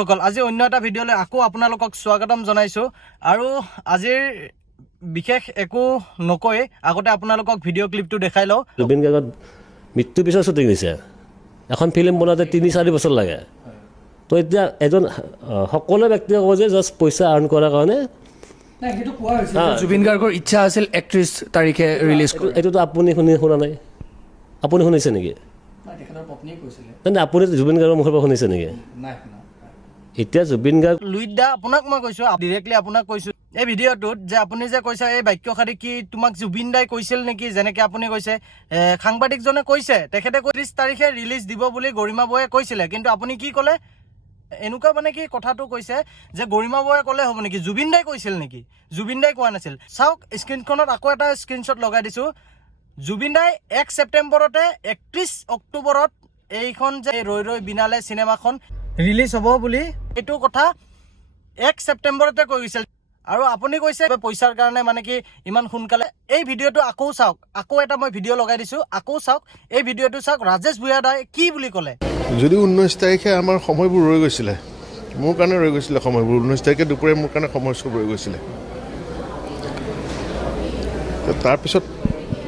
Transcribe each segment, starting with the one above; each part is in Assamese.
সকল আজি অন্য এটা ভিডিঅ'লৈ আকৌ আপোনালোকক স্বাগতম জনাইছো আৰু আজিৰ বিশেষ একো নকৈ আগতে আপোনালোকক ভিডিঅ' ক্লিপটো দেখাই লওঁ। জুবিন গাৰ্গৰ মৃত্যুৰ পিছত শ্বুটিং হৈছে এখন ফিল্ম বনাওঁতে ৩-৪ বছৰ লাগে। তো এতিয়া এজন সকলো ব্যক্তিয়ে কয় যে জাষ্ট পইচা আৰ্ণ কৰাৰ কাৰণে জুবিন গাৰ্গৰ ইচ্ছা আছিল ৩১ তাৰিখে ৰিলিজ কৰা। এইটোতো আপুনি শুনা নাই, আপুনি শুনিছে নেকি? নাই আপুনি জুবিন গাৰ্গৰ মুখৰ পৰা শুনিছে নেকি? এতিয়া জুবিন গাৰ্গ লুইত দা আপোনাক মই কৈছো, ডিৰেক্টলি আপোনাক কৈছো এই ভিডিঅ'টোত যে আপুনি যে কৈছে এই বাক্যশাৰী কি তোমাক জুবিন দাই কৈছিল নেকি, যেনেকে আপুনি কৈছে সাংবাদিকজনে কৈছে তেখেতে ৩০ তাৰিখে ৰিলিজ দিব বুলি গৰিমা বৌয়ে কৈছিলে, কিন্তু আপুনি কি ক'লে এনেকুৱা মানে কি কথাটো কৈছে যে গৰিমা বৌয়ে ক'লে হ'ব নেকি, জুবিন দাই কৈছিল নেকি? জুবিন দাই কোৱা নাছিল। চাওক স্ক্ৰীনখনত আকৌ এটা স্ক্ৰীনশ্বট লগাই দিছো। জুবিন দাই ১ ছেপ্টেম্বৰতে ৩১ অক্টোবৰত এইখন যে ৰৈ ৰৈ বিনালে চিনেমাখন ৰিলিজ হ'ব বুলি এইটো কথা ১ ছেপ্টেম্বৰতে কৈ গৈছিল। আৰু আপুনি কৈছে পইচাৰ কাৰণে মানে কি ইমান সোনকালে। এই ভিডিঅ'টো আকৌ চাওক, আকৌ এটা মই ভিডিঅ' লগাই দিছো, আকৌ চাওক এই ভিডিঅ'টো চাওক। ৰাজেশ ভূঞাদাই কি বুলি ক'লে, যদি 19 তাৰিখে আমাৰ সময়বোৰ ৰৈ গৈছিলে, মোৰ কাৰণে ৰৈ গৈছিলে সময়বোৰ, 19 তাৰিখে দুপৰীয়া মোৰ কাৰণে সময় চব ৰৈ গৈছিলে। তাৰপিছত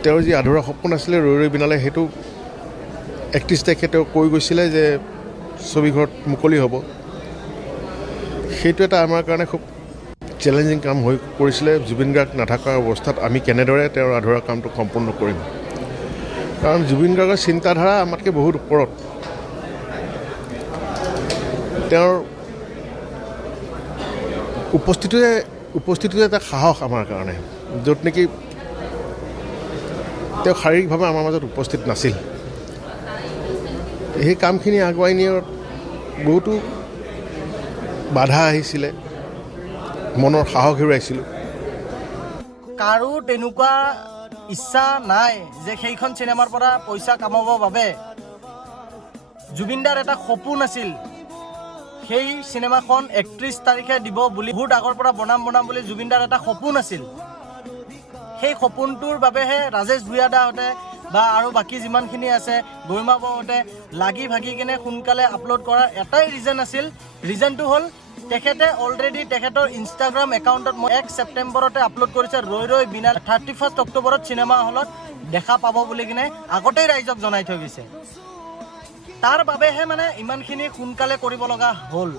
তেওঁৰ যি আধৰুৱা সপোন আছিলে ৰৈ ৰৈ বিনালে, সেইটো ৩১ তাৰিখে তেওঁ কৈ গৈছিলে যে ছবিঘৰত মুকলি হ'ব। সেইটো এটা আমাৰ কাৰণে খুব চেলেঞ্জিং কাম হৈ পৰিছিলে। জুবিন গাৰ্গ নাথকা অৱস্থাত আমি কেনেদৰে তেওঁৰ আধৰুৱা কামটো সম্পূৰ্ণ কৰিম, কাৰণ জুবিন গাৰ্গৰ চিন্তাধাৰা আমাতকৈ বহুত ওপৰত। তেওঁৰ উপস্থিতিটো এটা সাহস আমাৰ কাৰণে, য'ত নেকি তেওঁ শাৰীৰিকভাৱে আমাৰ মাজত উপস্থিত নাছিল। সেই কামখিনি আগুৱাই নিয়াত বহুতো বাধা আহিছিলে, মনৰ সাহস হেৰুৱাইছিলোঁ। কাৰো তেনেকুৱা ইচ্ছা নাই যে সেইখন চিনেমাৰ পৰা পইচা কামাবৰ বাবে। জুবিনদাৰ এটা সপোন আছিল সেই চিনেমাখন ৩১ তাৰিখে দিব বুলি, বহুত আগৰ পৰা বনাম বুলি জুবিনদাৰ এটা সপোন আছিল। সেই সপোনটোৰ বাবেহে ৰাজেশ ভূঞাদাহঁতে বা আৰু বাকী যিমানখিনি আছে গৰিমা বৌহঁতে লাগি ভাগি কিনে সোনকালে আপলোড কৰাৰ এটাই ৰিজন আছিল। ৰিজনটো হ'ল তেখেতে অলৰেডি তেখেতৰ ইনষ্টাগ্ৰাম একাউণ্টত ১ ছেপ্টেম্বৰতে আপলোড কৰিছে ৰৈ ৰৈ বিনালে 31 অক্টোবৰত চিনেমা হলত দেখা পাব বুলি কিনে আগতেই ৰাইজক জনাই থৈ গৈছে। তাৰ বাবেহে মানে ইমানখিনি সোনকালে কৰিব লগা হ'ল,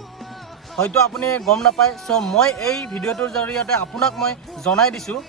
হয়তো আপুনি গম নাপায়। চ' মই এই ভিডিঅ'টোৰ জৰিয়তে আপোনাক মই জনাই দিছোঁ